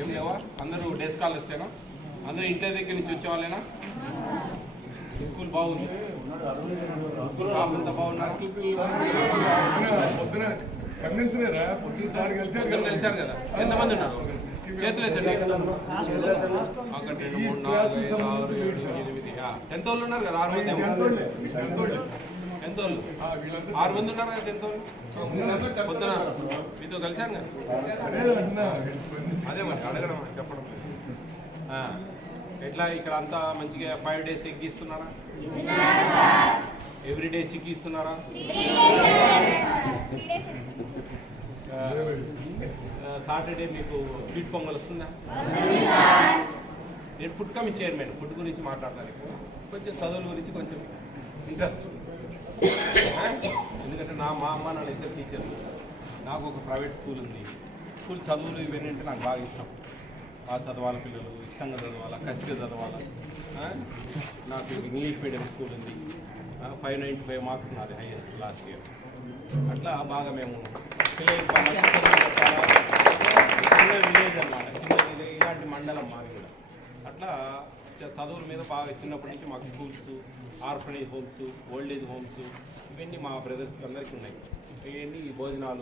ఏం లేవా? అందరూ డే స్కాలర్సేనా? అందరూ ఇంటి దగ్గర నుంచి వచ్చేవాళ్ళేనా? స్కూల్ బాగుంది, స్టాఫ్ అంతా బాగున్నారు. పొద్దున కలిశారు కదా, ఎంతమంది ఉన్నారు? చేతులు ఎత్తండి. 1 2 3 4 5 6 7 8 10 వాళ్ళు ఉన్నారు కదా. 6 మంది. ఎంత వాళ్ళు? 6 మంది ఉన్నారు కదా. 10 వాళ్ళు పొద్దున మీతో కలిశాను కదా. అదే మరి అడగడం చెప్పడం. ఎట్లా ఇక్కడ అంతా మంచిగా 5 days ఎగ్గిస్తున్నారా? ఎవ్రీడే చిక్కి ఇస్తున్నారా? సాటర్డే మీకు స్వీట్ పొంగల్ వస్తుందా? నేను ఫుడ్ కమిటీ చైర్మన్. ఫుడ్ గురించి మాట్లాడతాను. కొంచెం చదువుల గురించి కొంచెం ఇంట్రెస్ట్, ఎందుకంటే మా అమ్మ నాన్న ఇద్దరు టీచర్లు. నాకు ఒక ప్రైవేట్ స్కూల్ ఉంది. స్కూల్ చదువులు ఇవన్నీ అంటే నాకు బాగా ఇష్టం. బాగా చదవాలి, పిల్లలు ఇష్టంగా చదవాలి, ఖచ్చితంగా చదవాలి. నాకు ఇంగ్లీష్ మీడియం స్కూల్ ఉంది. 595 మార్క్స్ నాది హైయెస్ట్ లాస్ట్ ఇయర్. అట్లా బాగా మేము పిల్లలకి చిన్న విలేజ్ అన్నమాట, చిన్న ఇలాంటి మండలం మాది కూడా. అట్లా చదువుల మీద బాగా చిన్నప్పటి నుంచి మాకు schools, orphanage homes, old age homes ఇవన్నీ మా బ్రదర్స్కి అందరికీ ఉన్నాయి. ఇవన్నీ భోజనాలు